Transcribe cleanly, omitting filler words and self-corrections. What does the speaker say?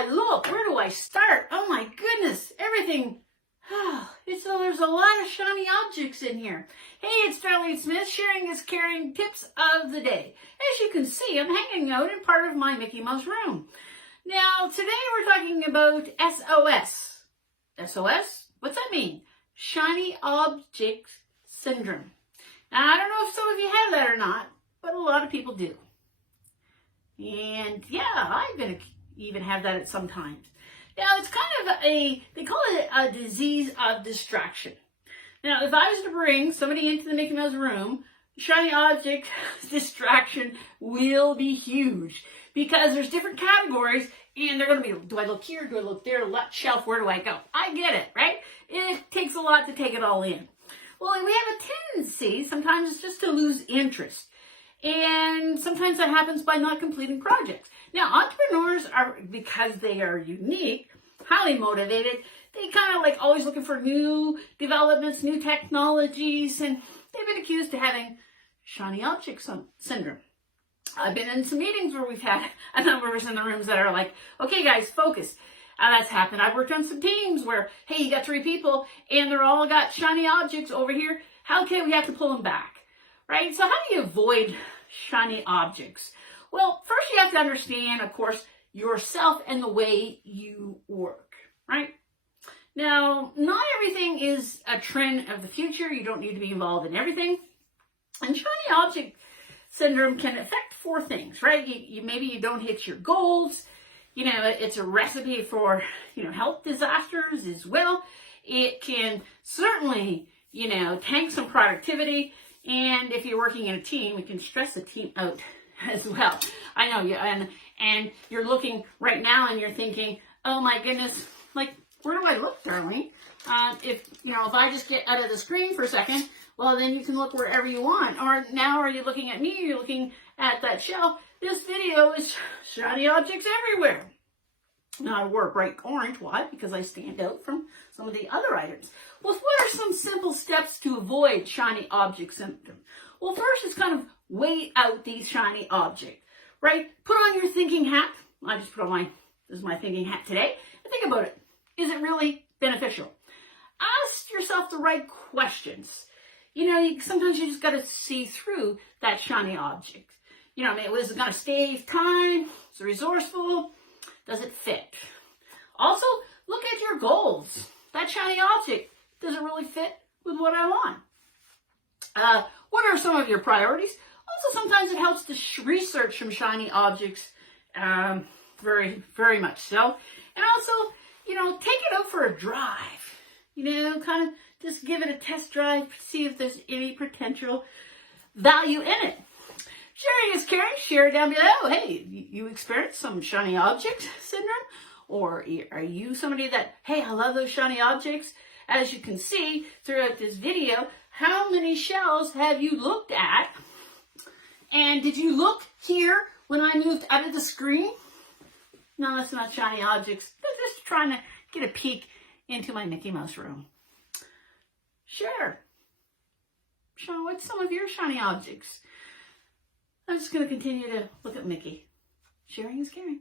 I look? Where do I start? Oh my goodness, everything. There's a lot of shiny objects in here. Hey, it's Darlene Smith, sharing is caring tips of the day. As you can see, I'm hanging out in part of my Mickey Mouse room. Now, today we're talking about SOS. SOS? What's that mean? Shiny Object Syndrome. Now, I don't know if some of you have that or not, but a lot of people do. And yeah, I even have that at some times. Now, it's kind of they call it a disease of distraction. Now, if I was to bring somebody into the Mickey Mouse room, shiny object distraction will be huge because there's different categories and they're going to be, do I look here? Do I look there? Left shelf? Where do I go? I get it, right? It takes a lot to take it all in. Well, we have a tendency sometimes just to lose interest. And sometimes that happens by not completing projects. Now, entrepreneurs are, because they are unique, highly motivated, they kind of like always looking for new developments, new technologies, and they've been accused of having shiny object syndrome. I've been in some meetings where we've had a number of us in the rooms that are like, okay guys, focus. That's happened. I've worked on some teams where, hey, you got 3 people and they're all got shiny objects over here. How can we have to pull them back? Right? So how do you avoid shiny objects? Well, first you have to understand, of course, yourself and the way you work, right? Now, not everything is a trend of the future. You don't need to be involved in everything. And shiny object syndrome can affect 4 things, right? Maybe you don't hit your goals. You know, it's a recipe for, health disasters as well. It can certainly, tank some productivity. And if you're working in a team, it can stress the team out as well. I know you, and you're looking right now and you're thinking, oh my goodness, like, where do I look, Darlene? If I just get out of the screen for a second, well, then you can look wherever you want. Or now are you looking at me? You're looking at that shelf. This video is shiny objects everywhere. Now I wore bright orange. Why? Because I stand out from some of the other items. Well, what are some simple steps to avoid shiny object syndrome? Well, first is kind of weigh out these shiny objects, right? Put on your thinking hat. I just put on this is my thinking hat today. And think about it. Is it really beneficial? Ask yourself the right questions. Sometimes you just got to see through that shiny object. Was it going to save time? Is it resourceful? Does it fit? Also, look at your goals. That shiny object, does it really fit with what I want? What are some of your priorities? Also, sometimes it helps to research some shiny objects, very, very much so. And also, take it out for a drive. Kind of just give it a test drive, see if there's any potential value in it. Sharing is caring. Share down below. Hey, you experienced some shiny object syndrome? Or are you somebody that, hey, I love those shiny objects? As you can see throughout this video, how many shells have you looked at? And did you look here when I moved out of the screen? No, that's not shiny objects. They're just trying to get a peek into my Mickey Mouse room. Sure. Sean, what's some of your shiny objects? I'm just going to continue to look at Mickey. Sharing is caring.